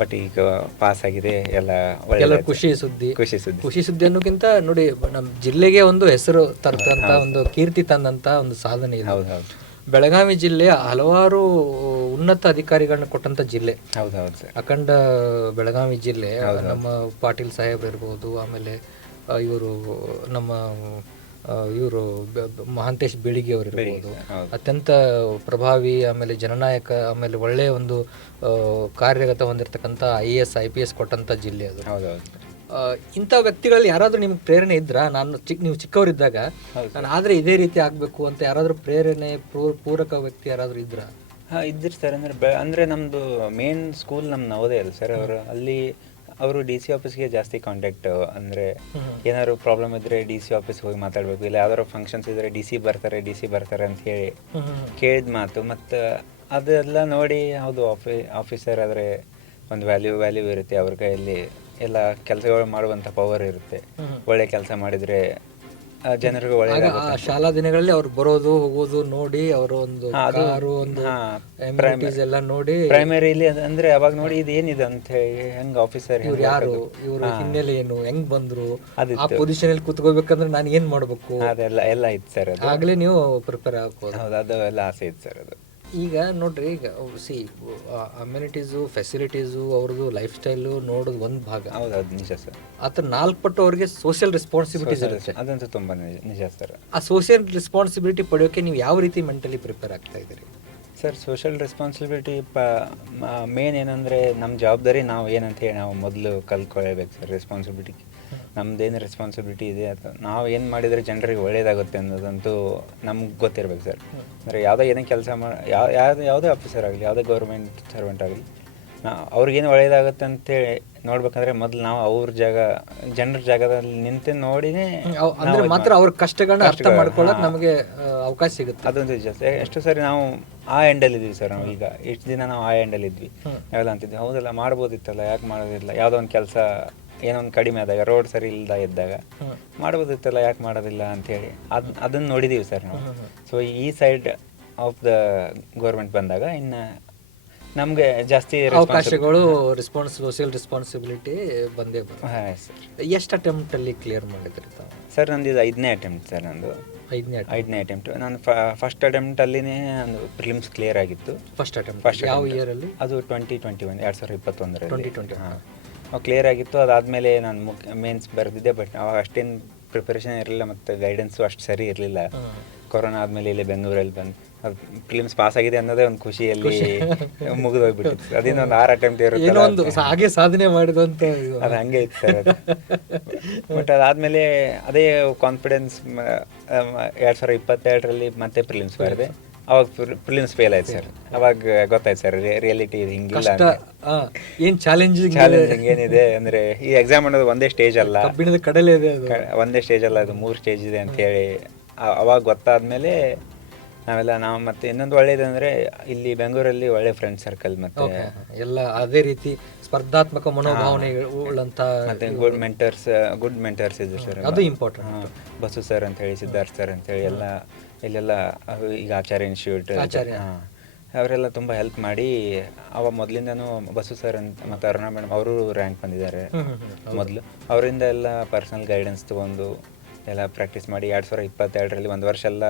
But ಈಗ pass ಆಗಿದೆ ಎಲ್ಲ ಎಲ್ಲ ಒಳ್ಳೆ ಖುಷಿ ಸುದ್ದಿ. ಖುಷಿ ಸುದ್ದಿ. ಖುಷಿ ಸುದ್ದಿ ಅನ್ನೋಕ್ಕಿಂತ ನೋಡಿ, ನಮ್ಮ ಜಿಲ್ಲೆಗೆ ಒಂದು ಹೆಸರು ತರ್ತಂತ ಒಂದು ಕೀರ್ತಿ ತಂದಂತ ಒಂದು ಸಾಧನೆ ಇದೆ. ಹೌದು ಹೌದು ಬೆಳಗಾವಿ ಜಿಲ್ಲೆ ಹಲವಾರು ಉನ್ನತ ಅಧಿಕಾರಿಗಳನ್ನ ಕೊಟ್ಟಂತ ಜಿಲ್ಲೆ. ಹೌದು ಹೌದು ಸರ್. ಅಖಂಡ ಬೆಳಗಾವಿ ಜಿಲ್ಲೆ. ನಮ್ಮ ಪಾಟೀಲ್ ಸಾಹೇಬ್ ಇರ್ಬೋದು, ಆಮೇಲೆ ಇವರು ನಮ್ಮ ಇವರು ಮಹಾಂತೇಶ್ ಬೀಳಿಗೆ ಅವರು ಇರ್ಬೋದು, ಅತ್ಯಂತ ಪ್ರಭಾವಿ, ಆಮೇಲೆ ಜನನಾಯಕ, ಆಮೇಲೆ ಒಳ್ಳೆಯ ಒಂದು ಕಾರ್ಯಗತ ಹೊಂದಿರತಕ್ಕಂಥ IAS IPS ಕೊಟ್ಟಂತ ಜಿಲ್ಲೆ ಅದು. ಹೌದೌದು. ಇಂಥ ವ್ಯಕ್ತಿಗಳಲ್ಲಿ ಯಾರಾದ್ರೂ ನಿಮ್ಗೆ ಪ್ರೇರಣೆ ಇದ್ರ? ನೀವು ಚಿಕ್ಕವರಿದ್ದಾಗ ನಾನು ಆದ್ರೆ ಇದೇ ರೀತಿ ಆಗ್ಬೇಕು ಅಂತ ಯಾರಾದ್ರೂ ಪ್ರೇರಣೆ ಪೂರಕ ವ್ಯಕ್ತಿ ಯಾರಾದ್ರೂ ಇದ್ರ? ಇದ್ರಿ ಸರ್. ಅಂದ್ರೆ ನಮ್ದು ಮೇನ್ ಸ್ಕೂಲ್ ನಮ್ಮ ನವೋದಯ ಅಲ್ಲ ಸರ್. ಅವರು DC ಆಫೀಸ್ಗೆ ಜಾಸ್ತಿ ಕಾಂಟ್ಯಾಕ್ಟ್. ಅಂದರೆ ಏನಾದ್ರು ಪ್ರಾಬ್ಲಮ್ ಇದ್ದರೆ DC ಆಫೀಸ್ಗೆ ಹೋಗಿ ಮಾತಾಡಬೇಕು, ಇಲ್ಲ ಯಾವ್ದಾದ್ರು ಫಂಕ್ಷನ್ಸ್ ಇದ್ದರೆ DC ಬರ್ತಾರೆ ಅಂತ ಹೇಳಿ ಕೇಳಿದ ಮಾತು. ಮತ್ತು ಅದೆಲ್ಲ ನೋಡಿ ಹೌದು, ಆಫೀಸರ್ ಆದರೆ ಒಂದು ವ್ಯಾಲ್ಯೂ ಇರುತ್ತೆ ಅವ್ರ ಕೈಯಲ್ಲಿ. ಎಲ್ಲ ಕೆಲಸಗಳು ಮಾಡುವಂಥ ಪವರ್ ಇರುತ್ತೆ. ಒಳ್ಳೆ ಕೆಲಸ ಮಾಡಿದರೆ ಜನರಿಗೆ ಒಳ್ಳೆ ಶಾಲಾ ದಿನಗಳಲ್ಲಿ ಅವ್ರು ಬರೋದು ಹೋಗೋದು ನೋಡಿ, ಅವರು ಒಂದು ಎಲ್ಲ ನೋಡಿ ಪ್ರೈಮರಿಲಿ ಅಂದ್ರೆ ಅವಾಗ ನೋಡಿ ಇದು ಏನಿದೆ ಅಂತ ಹೇಳಿ, ಹೆಂಗ್ ಆಫೀಸರ್ ಯಾರು, ಇವ್ರ ಹಿನ್ನೆಲೆ ಏನು, ಹೆಂಗ್ ಬಂದ್ರು, ಆ ಪೊಸಿಷನ್ ಅಲ್ಲಿ ಕುತ್ಕೋಬೇಕಂದ್ರೆ ನಾನು ಏನ್ ಮಾಡ್ಬೇಕು, ಎಲ್ಲ ಇತ್ತು ಸರ್. ಆಗ್ಲೇ ನೀವು ಪ್ರಿಪೇರ್ ಆಗ್ಬೋದು. ಹೌದು, ಅದೆಲ್ಲ ಆಸೆ ಇತ್ತು ಸರ್. ಅದು ಈಗ ನೋಡ್ರಿ, ಈಗ ಅಮ್ಯುನಿಟೀಸು, ಫೆಸಿಲಿಟೀಸು, ಅವ್ರದ್ದು ಲೈಫ್ ಸ್ಟೈಲು ನೋಡೋದು ಒಂದು ಭಾಗ. ಹೌದೌದು, ನಿಜ ಸರ್. ಆತ 4 ಪಟ್ಟು ಅವ್ರಿಗೆ ಸೋಷಿಯಲ್ ರೆಸ್ಪಾನ್ಸಿಬಿಲಿಟೀಸ್ ಇರುತ್ತೆ. ಅದಂತೂ ತುಂಬಾ ನಿಜ ಸರ್. ಆ ಸೋಷಿಯಲ್ ರೆಸ್ಪಾನ್ಸಿಬಿಲಿಟಿ ಪಡೆಯೋಕೆ ನೀವು ಯಾವ ರೀತಿ ಮೆಂಟಲಿ ಪ್ರಿಪೇರ್ ಆಗ್ತಾ ಇದ್ದೀರಿ ಸರ್? ಸೋಷಿಯಲ್ ರೆಸ್ಪಾನ್ಸಿಬಿಲಿಟಿ ಮೇನ್ ಏನಂದರೆ ನಮ್ಮ ಜವಾಬ್ದಾರಿ ನಾವು ಏನಂತ ಹೇಳಿ ನಾವು ಮೊದಲು ಕಲ್ತ್ಕೊಳ್ಬೇಕು ಸರ್. ರೆಸ್ಪಾನ್ಸಿಬಿಲಿಟಿ ನಮ್ದೇನು ರೆಸ್ಪಾನ್ಸಿಬಿಲಿಟಿ ಇದೆ ಅಥವಾ ನಾವು ಏನು ಮಾಡಿದರೆ ಜನರಿಗೆ ಒಳ್ಳೇದಾಗುತ್ತೆ ಅನ್ನೋದಂತೂ ನಮ್ಗೆ ಗೊತ್ತಿರ್ಬೇಕು ಸರ್. ಅಂದರೆ ಯಾವುದೋ ಏನೇ ಕೆಲಸ ಯಾವುದೇ ಆಫೀಸರ್ ಆಗಲಿ, ಯಾವುದೇ ಗೌರ್ಮೆಂಟ್ ಸರ್ವೆಂಟ್ ಆಗಲಿ, ಅವ್ರಿಗೇನು ಒಳ್ಳೇದಾಗುತ್ತೆ ಅಂತೇಳಿ ನೋಡ್ಬೇಕಂದ್ರೆ ಮೊದಲು ನಾವು ಜನರ ಜಾಗದಲ್ಲಿ ನಿಂತು ನೋಡಿನೇ ಅಂದ್ರೆ ಮಾತ್ರ ಅವ್ರ ಕಷ್ಟಗಳನ್ನ ಅರ್ಥ ಮಾಡ್ಕೊಳ್ಳೋಕೆ ನಮಗೆ ಅವಕಾಶ ಸಿಗುತ್ತೆ. ಅದೊಂದು ನಿಜ. ಎಷ್ಟು ಸರಿ ನಾವು ಆ ಎಂಡಲ್ಲಿ ಇದ್ವಿ ಸರ್. ನಾವು ಈಗ ಇಷ್ಟು ದಿನ ನಾವು ಆ ಎಂಡಲ್ಲಿ ಇದ್ವಿ. ನಾವೆಲ್ಲ ಅಂತಿದ್ವಿ, ಹೌದಲ್ಲ ಮಾಡ್ಬೋದಿತ್ತಲ್ಲ, ಯಾಕೆ ಮಾಡೋದಿಲ್ಲ, ಯಾವುದೋ ಒಂದು ಕೆಲಸ ಏನೋ ಒಂದು ಕಡಿಮೆ ಆದಾಗ, ರೋಡ್ ಸರಿ ಇದ್ದಾಗ ಮಾಡ್ಬೋದಿತ್ತಲ್ಲ, ಯಾಕೆ ಮಾಡೋದಿಲ್ಲ ಅಂಥೇಳಿ ಅದನ್ನು ನೋಡಿದ್ದೀವಿ ಸರ್ ನಾವು. ಸೊ ಈ ಸೈಡ್ ಆಫ್ ದ ಗೌರ್ಮೆಂಟ್ ಬಂದಾಗ ಇನ್ನು ನಮಗೆ ಜಾಸ್ತಿ ಅವಕಾಶಗಳು, ಸೋಷಿಯಲ್ ರೆಸ್ಪಾನ್ಸಿಬಿಲಿಟಿ ಬಂದೇ ಬರುತ್ತೆ. ಎಷ್ಟು ಅಟೆಂಪ್ಟ್ ಅಲ್ಲಿ ಕ್ಲಿಯರ್ ಮಾಡಿದ್ರಿ ತಾವು? ಸರ್ ನಂದು ಇದು 5ನೇ ಅಟೆಂಪ್ಟ್ ಸರ್. ನಂದು 5ನೇ ಅಟೆಂಪ್ಟ್. ನಾನು ಫಸ್ಟ್ ಅಟೆಂಪ್ಟ್ ಅಲ್ಲಿನೇ ಒಂದು ಪ್ರಿಲಿಮ್ಸ್ ಕ್ಲಿಯರ್ ಆಗಿತ್ತು. ಫಸ್ಟ್ ಅಟೆಂಪ್ಟ್ ಯಾವ ಇಯರ್ ಅಲ್ಲಿ? ಅದು 2021, 2021ರಲ್ಲಿ. 2020 ಕ್ಲಿಯರ್ ಆಗಿತ್ತು. ಅದಾದಮೇಲೆ ನಾನು ಮೇನ್ಸ್ ಬರೆದಿದ್ದೆ. ಬಟ್ ಅವಾಗ ಅಷ್ಟೇನು ಪ್ರಿಪರೇಷನ್ ಇರಲಿಲ್ಲ ಮತ್ತು ಗೈಡೆನ್ಸು ಅಷ್ಟು ಸರಿ ಇರಲಿಲ್ಲ. ಕೊರೋನಾ ಆದಮೇಲೆ ಇಲ್ಲಿ ಬೆಂಗಳೂರಲ್ಲಿ ಬಂದು ಅದು ಪ್ರಿಲಿಮ್ಸ್ ಪಾಸ್ ಆಗಿದೆ ಅನ್ನೋದೇ ಒಂದು ಖುಷಿಯಲ್ಲಿ ಮುಗಿದೋಗ್ಬಿಟ್ಟಿತ್ತು. ಅದಿನ್ನ ಒಂದು 6 ಅಟೆಂಪ್ಟ್ ಇರುತ್ತೆ, ಹಾಗೆ ಸಾಧನೆ ಮಾಡಿದಂತ ಅದು ಹಂಗೆ ಇತ್ತು ಸರ್. ಬಟ್ ಅದಾದಮೇಲೆ ಅದೇ ಕಾನ್ಫಿಡೆನ್ಸ್ 2022ರಲ್ಲಿ ಮತ್ತೆ ಪ್ರಿಲಿಮ್ಸ್ ಬರೆದೆ. ಅವಾಗ ಪ್ರಿಲಿಮ್ಸ್ ಫೇಲ್ ಆಯ್ತು ಸರ್. ಅವಾಗ ಗೊತ್ತಾಯ್ತು ಸರ್ ರಿಯಾಲಿಟಿ ಹಿಂಗಿಲ್ಲ, ಏನ್ ಚಾಲೆಂಜಿಂಗ್ ಏನಿದೆ ಅಂದ್ರೆ ಈ ಎಕ್ಸಾಮ್ ಅನ್ನೋದು ಒಂದೇ ಸ್ಟೇಜ್ ಅಲ್ಲ, ಕಡಲೆ ಇದೆ, ಒಂದೇ ಸ್ಟೇಜ್ ಅಲ್ಲ, ಅದು 3 ಸ್ಟೇಜ್ ಇದೆ ಅಂತ ಹೇಳಿ ಅವಾಗ ಗೊತ್ತಾದ್ಮೇಲೆ ನಾವು ಮತ್ತೆ ಇನ್ನೊಂದು ಒಳ್ಳೇದಂದ್ರೆ ಇಲ್ಲಿ ಬೆಂಗಳೂರಲ್ಲಿ ಒಳ್ಳೆ ಫ್ರೆಂಡ್ ಸರ್ಕಲ್ ಮತ್ತೆ ಎಲ್ಲ ಅದೇ ರೀತಿ ಸ್ಪರ್ಧಾತ್ಮಕ ಮನೋಭಾವನೆ ಮತ್ತೆ ಗುಡ್ ಮೆಂಟರ್ಸ್ ಇದ್ರು ಸರ್. ಅದು ಇಂಪಾರ್ಟೆಂಟ್. ಬಸು ಸರ್ ಅಂತ ಹೇಳಿ, ಸಿದ್ಧಾರ್ಥ್ ಸರ್ ಅಂತ ಹೇಳಿ ಎಲ್ಲ ಇಲ್ಲೆಲ್ಲ ಈಗ ಆಚಾರ್ಯ ಇನ್ಸ್ಟಿಟ್ಯೂಟ್ ಅವರೆಲ್ಲ ತುಂಬ ಹೆಲ್ಪ್ ಮಾಡಿ. ಅವಾಗ ಮೊದಲಿಂದನೂ ಬಸು ಸರ್ ಅಂತ ಮತ್ತು ಅರುಣಾ ಮೇಡಮ್ ಅವರು ರ್ಯಾಂಕ್ ಬಂದಿದ್ದಾರೆ ಮೊದಲು. ಅವರಿಂದ ಎಲ್ಲ ಪರ್ಸನಲ್ ಗೈಡೆನ್ಸ್ ತೊಗೊಂಡು ಎಲ್ಲ ಪ್ರಾಕ್ಟೀಸ್ ಮಾಡಿ 2022ರಲ್ಲಿ 1 ವರ್ಷ ಎಲ್ಲ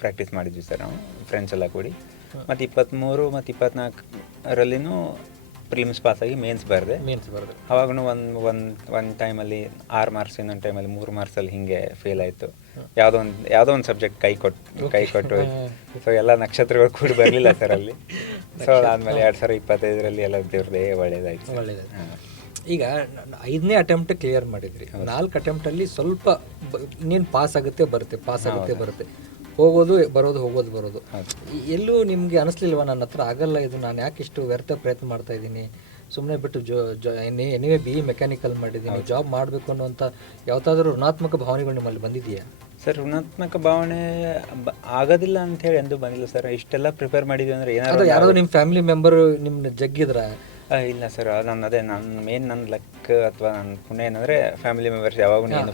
ಪ್ರಾಕ್ಟೀಸ್ ಮಾಡಿದ್ವಿ ಸರ್ ನಾವು ಫ್ರೆಂಡ್ಸ್ ಎಲ್ಲ ಕೂಡಿ. ಮತ್ತು 23 ಮತ್ತು 24ರಲ್ಲಿನೂ ಪ್ರಿಲಿಮ್ಸ್ ಪಾಸಾಗಿ ಮೇನ್ಸ್ ಬರೆದೆ. ಅವಾಗೂ ಒಂದು ಟೈಮಲ್ಲಿ 6 ಮಾರ್ಕ್ಸ್, ಇನ್ನೊಂದು ಟೈಮಲ್ಲಿ 3 ಮಾರ್ಕ್ಸಲ್ಲಿ ಹಿಂಗೆ ಫೇಲ್ ಆಯಿತು. ಯಾವುದೋ ಒಂದು ಸಬ್ಜೆಕ್ಟ್ ಕೈ ಕೊಟ್ಟು ಸೊ ಎಲ್ಲ ನಕ್ಷತ್ರಗಳು ಕೂಡ ಬರಲಿಲ್ಲ ಸರ್ ಅಲ್ಲಿ. ಸೊ ಅದಾದಮೇಲೆ 2025ರಲ್ಲಿ ಎಲ್ಲ ದೇವ್ರದೇ ಒಳ್ಳೇದಾಯ್ತು. ಈಗ 5ನೇ ಅಟೆಂಪ್ಟ್ ಕ್ಲಿಯರ್ ಮಾಡಿದ್ರಿ. 4 ಅಟೆಂಪ್ಟ್ ಅಲ್ಲಿ ಸ್ವಲ್ಪ ಇನ್ನೇನು ಪಾಸ್ ಆಗುತ್ತೆ ಬರುತ್ತೆ, ಹೋಗೋದು ಬರೋದು. ಎಲ್ಲೂ ನಿಮ್ಗೆ ಅನಿಸ್ಲಿಲ್ವಾ, ನನ್ನ ಹತ್ರ ಆಗಲ್ಲ ಇದು, ನಾನು ಯಾಕೆ ಇಷ್ಟು ವ್ಯರ್ಥ ಪ್ರಯತ್ನ ಮಾಡ್ತಾ ಇದ್ದೀನಿ, ಸುಮ್ಮನೆ ಬಿಟ್ಟು ಎನಿವೇ BE ಮೆಕ್ಯಾನಿಕಲ್ ಮಾಡಿದ್ದೀನಿ, ಜಾಬ್ ಮಾಡಬೇಕು ಅನ್ನೋಂಥ ಯಾವತ್ತಾದ್ರೂ ಋಣಾತ್ಮಕ ಭಾವನೆಗಳು ನಿಮ್ಮಲ್ಲಿ ಬಂದಿದೆಯಾ? ಸರ್, ಋಣಾತ್ಮಕ ಭಾವನೆ ಆಗೋದಿಲ್ಲ ಅಂತ ಹೇಳಿ ಎಂದೂ ಬಂದಿಲ್ಲ ಸರ್. ಇಷ್ಟೆಲ್ಲ ಪ್ರಿಪೇರ್ ಮಾಡಿದ್ವಿ ಅಂದರೆ ಯಾರಾದ್ರೂ ನಿಮ್ಮ ಫ್ಯಾಮಿಲಿ ಮೆಂಬರ್ ನಿಮ್ಮನ್ನ ಜಗ್ಗಿದ್ರ? ಇಲ್ಲ ಸರ್, ನನ್ನ ಲಕ್ ಅಥವಾ ನನ್ನ ಪುಣ್ಯ ಏನಂದರೆ ಫ್ಯಾಮಿಲಿ ಮೆಂಬರ್ಸ್ ಯಾವಾಗೂ ನೀನು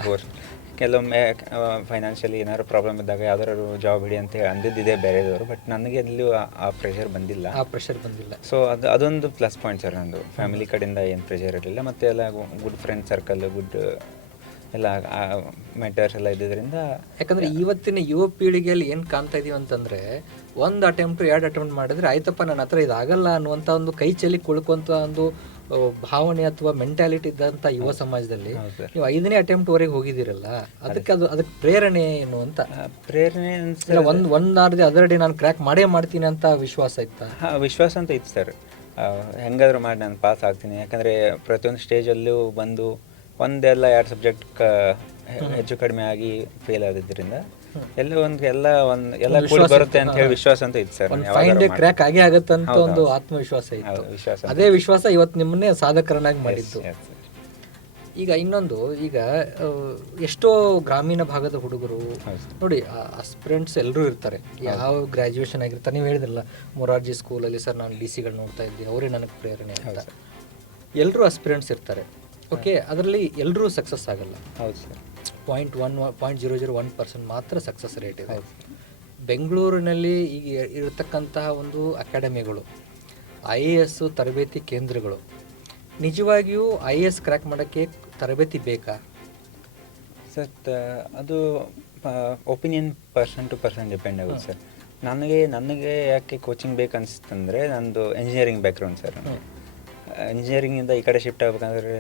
ಕೆಲವೊಮ್ಮೆ ಫೈನಾನ್ಷಿಯಲಿ ಏನಾದ್ರು ಪ್ರಾಬ್ಲಮ್ ಇದ್ದಾಗ ಯಾವ್ದಾದ್ರು ಜಾಬ್ ಹಿಡಿ ಅಂತ ಹೇಳಿ ಅಂದಿದ್ದಿದೆ ಬೇರೆದವರು, ಬಟ್ ನನಗೆ ಎಲ್ಲೂ ಆ ಪ್ರೆಷರ್ ಬಂದಿಲ್ಲ. ಆ ಪ್ರೆಷರ್ ಬಂದಿಲ್ಲ. ಸೊ ಅದೊಂದು ಪ್ಲಸ್ ಪಾಯಿಂಟ್ ಸರ್ ನಂದು. ಫ್ಯಾಮಿಲಿ ಕಡೆಯಿಂದ ಏನು ಪ್ರೆಷರ್ ಇರಲಿಲ್ಲ, ಮತ್ತು ಎಲ್ಲ ಗುಡ್ ಫ್ರೆಂಡ್ ಸರ್ಕಲ್, ಗುಡ್ ಎಲ್ಲ ಮೆಂಟರ್ಸ್ ಎಲ್ಲ ಇದ್ದಿದ್ದರಿಂದ. ಯಾಕಂದರೆ ಇವತ್ತಿನ ಯುವ ಪೀಳಿಗೆಯಲ್ಲಿ ಏನು ಕಾಣ್ತಾ ಇದೀವಿ ಅಂತಂದರೆ, ಒಂದು ಅಟೆಂಪ್ಟು 2 ಅಟೆಂಪ್ಟ್ ಮಾಡಿದ್ರೆ ಆಯ್ತಪ್ಪ ನನ್ನ ಹತ್ರ ಇದಾಗಲ್ಲ ಅನ್ನುವಂಥ ಒಂದು ಕೈ ಚೆಲ್ಲಿ ಕುಳ್ಕೊಂತ ಒಂದು ಭಾವನೆ ಅಥವಾ ಮೆಂಟ್ಯಾಲಿಟಿ ಇದ್ದಂಥ ಯುವ ಸಮಾಜದಲ್ಲಿ ನೀವು 5ನೇ ಅಟೆಂಪ್ಟ್ವರೆಗೆ ಹೋಗಿದ್ದೀರಲ್ಲ, ಅದಕ್ಕೆ ಪ್ರೇರಣೆ ಏನು ಅಂತ? ಪ್ರೇರಣೆ ಒಂದು ಅದರ್ ಡೇ ನಾನು ಕ್ರ್ಯಾಕ್ ಮಾಡೇ ಮಾಡ್ತೀನಿ ಅಂತ ವಿಶ್ವಾಸ ಇತ್ತಾ? ಹಾಂ, ವಿಶ್ವಾಸ ಅಂತ ಇತ್ತು ಸರ್. ಹೆಂಗಾದ್ರೂ ಮಾಡಿ ನಾನು ಪಾಸ್ ಆಗ್ತೀನಿ. ಯಾಕಂದರೆ ಪ್ರತಿಯೊಂದು ಸ್ಟೇಜಲ್ಲೂ ಬಂದು ಒಂದೆಲ್ಲ 2 ಸಬ್ಜೆಕ್ಟ್ ಹೆಚ್ಚು ಕಡಿಮೆ ಆಗಿ ಫೇಲ್ ಆದಿದ್ದರಿಂದ ಎಲ್ಲ ಕೂಡಿ ಬರುತ್ತೆ ಅಂತ ಹೇಳಿ ವಿಶ್ವಾಸ ಅಂತ ಇತ್ತು ಸರ್. ಫೈನ್ ಡೇ ಕ್ರ್ಯಾಕ್ ಆಗೇ ಆಗುತ್ತಂತ ಒಂದು ಆತ್ಮವಿಶ್ವಾಸ ಇತ್ತು. ಅದೇ ವಿಶ್ವಾಸ ಇವತ್ತು ನಿಮ್ಮನ್ನೇ ಸಾಧಕರನ್ನಾಗಿ ಮಾಡಿದ್ದು. ಈಗ ಇನ್ನೊಂದು, ಈಗ ಎಷ್ಟೋ ಗ್ರಾಮೀಣ ಭಾಗದ ಹುಡುಗರು ನೋಡಿ, ಅಸ್ಪಿರೆಂಟ್ಸ್ ಎಲ್ಲರೂ ಇರ್ತಾರೆ. ಯಾವ ಗ್ರ್ಯಾಜುಯೇಷನ್ ಆಗಿರ್ತಾರೆ, ನೀವು ಹೇಳಿದ್ರಲ್ಲ ಮೊರಾರ್ಜಿ ಸ್ಕೂಲಲ್ಲಿ ಸರ್ ನಾನು DC ನೋಡ್ತಾ ಇದ್ದೆ, ಅವರೇ ನನಗೆ ಪ್ರೇರಣೆ ಅಂತ. ಎಲ್ಲರೂ ಅಸ್ಪಿರೆಂಟ್ಸ್ ಇರ್ತಾರೆ. ಓಕೆ, ಅದರಲ್ಲಿ ಎಲ್ಲರೂ ಸಕ್ಸಸ್ ಆಗಲ್ಲ. ಹೌದು ಸರ್. 0.001% ಮಾತ್ರ ಸಕ್ಸಸ್ ರೇಟ್ ಇದೆ. ಬೆಂಗಳೂರಿನಲ್ಲಿ ಈಗ ಇರತಕ್ಕಂತಹ ಒಂದು ಅಕಾಡೆಮಿಗಳು, IAS ತರಬೇತಿ ಕೇಂದ್ರಗಳು, ನಿಜವಾಗಿಯೂ IAS ಕ್ರ್ಯಾಕ್ ಮಾಡೋಕ್ಕೆ ತರಬೇತಿ ಬೇಕಾ ಸರ್? ಅದು opinion person to person depend ಆಗುತ್ತೆ ಸರ್. ನನಗೆ ಯಾಕೆ ಕೋಚಿಂಗ್ ಬೇಕನ್ನಿಸ್ತಂದರೆ, ನಂದು ಇಂಜಿನಿಯರಿಂಗ್ ಬ್ಯಾಕ್ಗ್ರೌಂಡ್ ಸರ್. ಇಂಜಿನಿಯರಿಂಗಿಂದ ಈ ಕಡೆ ಶಿಫ್ಟ್ ಆಗಬೇಕಂದ್ರೆ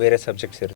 ಬೇರೆ ಸಬ್ಜೆಕ್ಟ್ಸ್ ಇರುತ್ತೆ.